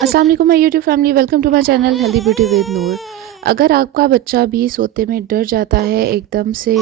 अस्सलाम वालेकुम my YouTube family, welcome to my channel healthy beauty with Noor. अगर आपका बच्चा भी सोते में डर जाता है, एकदम से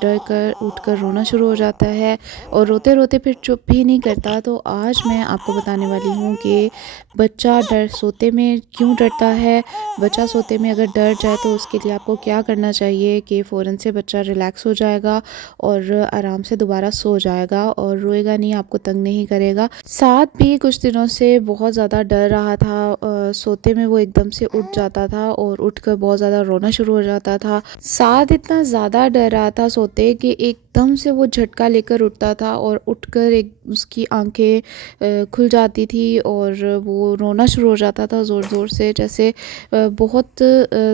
डर कर उठकर रोना शुरू हो जाता है और रोते रोते फिर चुप भी नहीं करता, तो आज मैं आपको बताने वाली हूँ कि बच्चा डर सोते में क्यों डरता है। बच्चा सोते में अगर डर जाए तो उसके लिए आपको क्या करना चाहिए कि फ़ौरन से बच्चा रिलैक्स हो जाएगा और आराम से दोबारा सो जाएगा और रोएगा नहीं, आपको तंग नहीं करेगा। साथ भी कुछ दिनों से बहुत ज़्यादा डर रहा था, सोते में वो एकदम से उठ जाता था और उठकर बहुत ज़्यादा रोना शुरू हो जाता था। साथ इतना ज़्यादा डर रहा था सोते कि एकदम से वो झटका लेकर उठता था और उठकर एक उसकी आंखें खुल जाती थी और वो रोना शुरू हो जाता था ज़ोर ज़ोर से, जैसे बहुत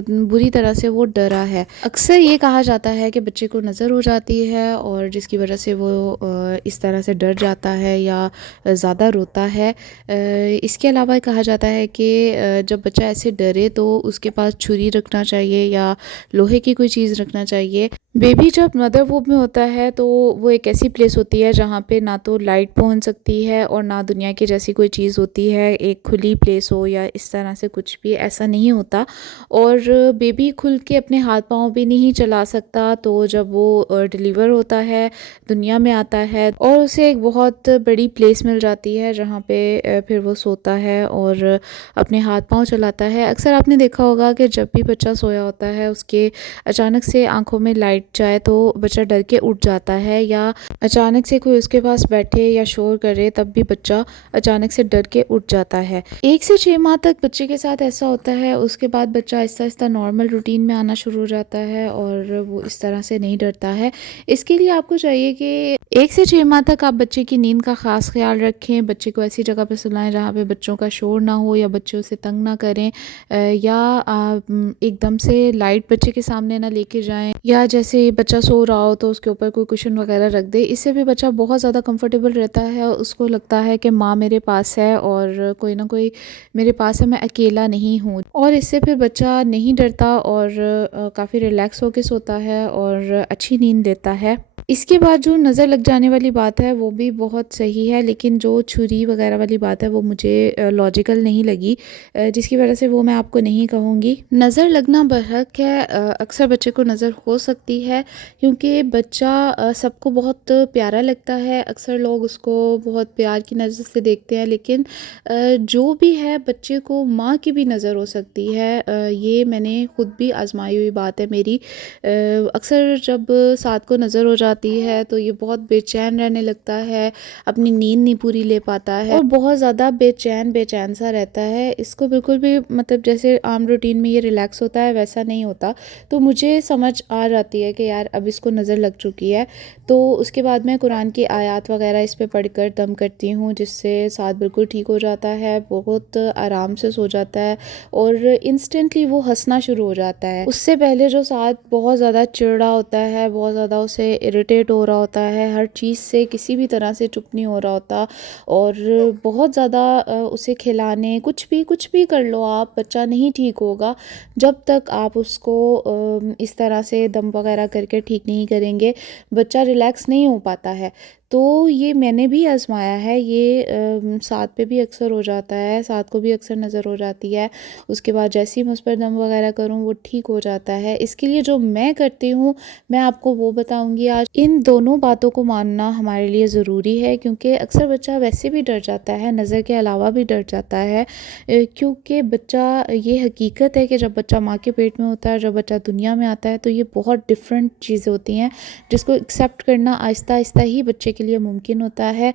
बुरी तरह से वो डरा है। अक्सर ये कहा जाता है कि बच्चे को नज़र हो जाती है और जिसकी वजह से वो इस तरह से डर जाता है या ज़्यादा रोता है। इसके अलावा कहा जाता है कि जब बच्चा ऐसे डरे तो उसके पास छुरी रखना चाहिए या लोहे की कोई चीज़ रखना चाहिए। बेबी जब मदर वूब में होता है तो वो एक ऐसी प्लेस होती है जहाँ पे ना तो लाइट पहुँच सकती है और ना दुनिया की जैसी कोई चीज़ होती है, एक खुली प्लेस हो या इस तरह से कुछ भी ऐसा नहीं होता। और बेबी खुल के अपने हाथ पाँव भी नहीं चला सकता, तो जब वो डिलीवर होता है, दुनिया में आता है और उसे एक बहुत बड़ी प्लेस मिल जाती है जहाँ पे फिर वो सोता है और अपने हाथ पाँव चलाता है। अक्सर आपने देखा होगा कि जब भी बच्चा सोया होता है उसके अचानक से आंखों में लाइट जाए तो बच्चा डर के उठ जाता है, या अचानक से कोई उसके पास बैठे या शोर करे तब भी बच्चा अचानक से डर के उठ जाता है। 1 से 6 माह तक बच्चे के साथ ऐसा होता है, उसके बाद बच्चा आहिस्ता आहिस्ता नॉर्मल रूटीन में आना शुरू हो जाता है और वो इस तरह से नहीं डरता है। इसके लिए आपको चाहिए कि 1 से 6 माह तक आप बच्चे की नींद का ख़ास ख्याल रखें। बच्चे को ऐसी जगह पे सुलाएं जहाँ पे बच्चों का शोर ना हो या बच्चे उसे तंग ना करें, या एकदम से लाइट बच्चे के सामने ना लेके जाएं, या जैसे बच्चा सो रहा हो तो उसके ऊपर कोई कुशन वगैरह रख दे। इससे भी बच्चा बहुत ज़्यादा कंफर्टेबल रहता है, उसको लगता है कि माँ मेरे पास है और कोई ना कोई मेरे पास है, मैं अकेला नहीं हूँ, और इससे फिर बच्चा नहीं डरता और काफ़ी रिलैक्स होकर सोता है और अच्छी नींद लेता है। इसके बाद जो नज़र लग जाने वाली बात है वो भी बहुत सही है, लेकिन जो छुरी वगैरह वाली बात है वो मुझे लॉजिकल नहीं लगी, जिसकी वजह से वो मैं आपको नहीं कहूँगी। नज़र लगना बरहक है, अक्सर बच्चे को नज़र हो सकती है क्योंकि बच्चा सबको बहुत प्यारा लगता है। अक्सर लोग उसको बहुत प्यार की नज़र से देखते हैं, लेकिन जो भी है बच्चे को माँ की भी नज़र हो सकती है। ये मैंने खुद भी आजमाई हुई बात है मेरी। अक्सर जब साथ को नज़र हो जाती है तो ये बहुत बेचैन रहने लगता है, अपनी नींद नहीं पूरी ले पाता है और बहुत ज़्यादा बेचैन बेचैन सा रहता है। इसको बिल्कुल भी मतलब जैसे आम रूटीन में ये रिलैक्स होता है वैसा नहीं होता। तो मुझे समझ आ जाती है कि यार अब इसको नज़र लग चुकी है, तो उसके बाद मैं कुरान की आयत वगैरह इस पे पढ़कर दम करती हूँ, जिससे साथ बिल्कुल ठीक हो जाता है, बहुत आराम से सो जाता है और इंस्टेंटली वो हंसना शुरू हो जाता है। उससे पहले जो साथ बहुत ज़्यादा चिढ़ा होता है, बहुत ज़्यादा उसे इरिटेट हो रहा होता है, हर चीज़ से किसी भी तरह से चुप नहीं हो रहा होता और बहुत ज़्यादा उसे खिलाने कुछ भी कर लो आप, बच्चा नहीं ठीक होगा जब तक आप उसको इस तरह से दम वगैरह करके ठीक नहीं करेंगे। बच्चा रिलैक्स नहीं हो पाता है। तो ये मैंने भी आजमाया है, ये साथ पे भी अक्सर हो जाता है, साथ को भी अक्सर नज़र हो जाती है। उसके बाद जैसे ही मैं उस पर दम वगैरह करूँ वो ठीक हो जाता है। इसके लिए जो मैं करती हूँ मैं आपको वो बताऊँगी आज। इन दोनों बातों को मानना हमारे लिए ज़रूरी है क्योंकि अक्सर बच्चा वैसे भी डर जाता है, नज़र के अलावा भी डर जाता है, क्योंकि बच्चा, ये हकीकत है कि जब बच्चा माँ के पेट में होता है, जब बच्चा दुनिया में आता है तो ये बहुत डिफरेंट चीज़ें होती हैं जिसको एक्सेप्ट करना आहिस्ता आहिस्ता ही बच्चे के लिए मुमकिन होता है।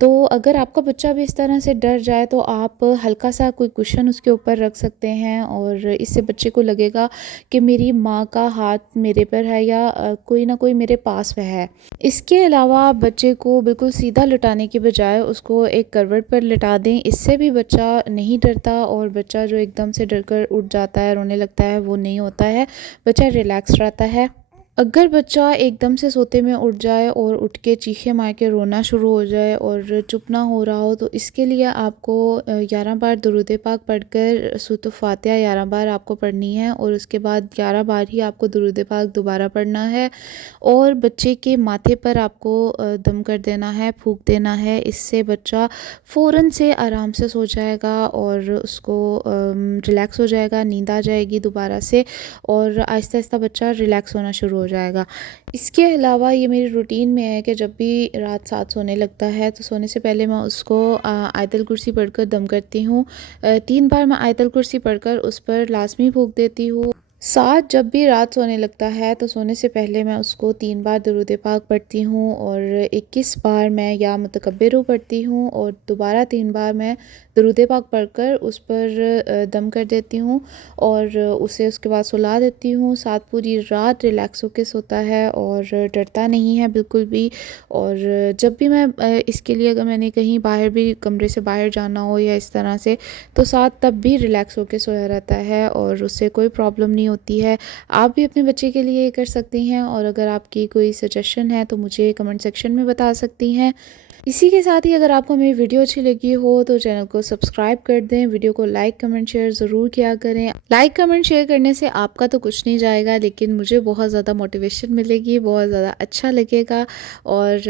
तो अगर आपका बच्चा भी इस तरह से डर जाए तो आप हल्का सा कोई कुशन उसके ऊपर रख सकते हैं और इससे बच्चे को लगेगा कि मेरी माँ का हाथ मेरे पर है या कोई ना कोई मेरे पास वह है। इसके अलावा बच्चे को बिल्कुल सीधा लिटाने के बजाय उसको एक करवट पर लिटा दें, इससे भी बच्चा नहीं डरता और बच्चा जो एकदम से डर कर उठ जाता है, रोने लगता है, वो नहीं होता है, बच्चा रिलैक्स रहता है। अगर बच्चा एकदम से सोते में उठ जाए और उठ के चीखे मार के रोना शुरू हो जाए और चुप ना हो रहा हो, तो इसके लिए आपको 11 बार दुरूद पाक पढ़कर सूरत फातिहा 11 बार आपको पढ़नी है और उसके बाद 11 बार ही आपको दुरूद पाक दोबारा पढ़ना है और बच्चे के माथे पर आपको दम कर देना है, फूंक देना है। इससे बच्चा फ़ौरन से आराम से सो जाएगा और उसको रिलैक्स हो जाएगा, नींद आ जाएगी दोबारा से और आहिस्ता-आहिस्ता बच्चा रिलैक्स होना शुरू हो जाएगा। इसके अलावा ये मेरी रूटीन में है कि जब भी रात साथ सोने लगता है तो सोने से पहले मैं उसको आयतल कुर्सी पढ़कर दम करती हूँ। 3 बार मैं आयतल कुर्सी पढ़कर उस पर लाज़मी फूँक देती हूँ। साथ जब भी रात सोने लगता है तो सोने से पहले मैं उसको 3 बार दुरूद पाक पढ़ती हूँ और 21 बार मैं या मुतकब्बिर पढ़ती हूँ और दोबारा 3 बार मैं दुरूद पाक पढ़कर उस पर दम कर देती हूँ और उसे उसके बाद सुला देती हूँ। साथ पूरी रात रिलैक्स होकर सोता है और डरता नहीं है बिल्कुल भी। और जब भी मैं इसके लिए अगर मैंने कहीं बाहर भी कमरे से बाहर जाना हो या इस तरह से, तो साथ तब भी रिलैक्स होकर सोया रहता है और उससे कोई प्रॉब्लम नहीं होती है। आप भी अपने बच्चे के लिए ये कर सकती हैं और अगर आपकी कोई सजेशन है तो मुझे कमेंट सेक्शन में बता सकती हैं। इसी के साथ ही अगर आपको मेरी वीडियो अच्छी लगी हो तो चैनल को सब्सक्राइब कर दें, वीडियो को लाइक कमेंट शेयर ज़रूर किया करें। लाइक कमेंट शेयर करने से आपका तो कुछ नहीं जाएगा लेकिन मुझे बहुत ज़्यादा मोटिवेशन मिलेगी, बहुत ज़्यादा अच्छा लगेगा और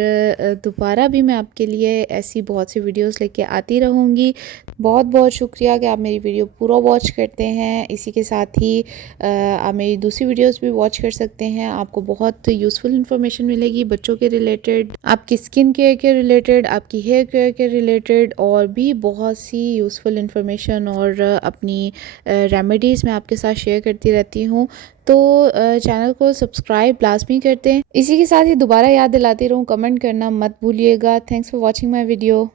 दोबारा भी मैं आपके लिए ऐसी बहुत सी वीडियोस लेके आती रहूँगी। बहुत बहुत शुक्रिया कि आप मेरी वीडियो पूरा वॉच करते हैं। इसी के साथ ही आप मेरी दूसरी वीडियोस भी वॉच कर सकते हैं। आपको बहुत यूज़फुल इन्फॉर्मेशन मिलेगी बच्चों के रिलेटेड, आपकी स्किन केयर के रिलेटेड, आपकी हेयर केयर के रिलेटेड और भी बहुत सी यूज़फुल इन्फॉर्मेशन और अपनी रेमेडीज़ मैं आपके साथ शेयर करती रहती हूँ। तो चैनल को सब्सक्राइब लाजमी करते हैं। इसी के साथ ही दोबारा याद दिलाती रहूँ, कमेंट करना मत भूलिएगा। Thanks for watching my video.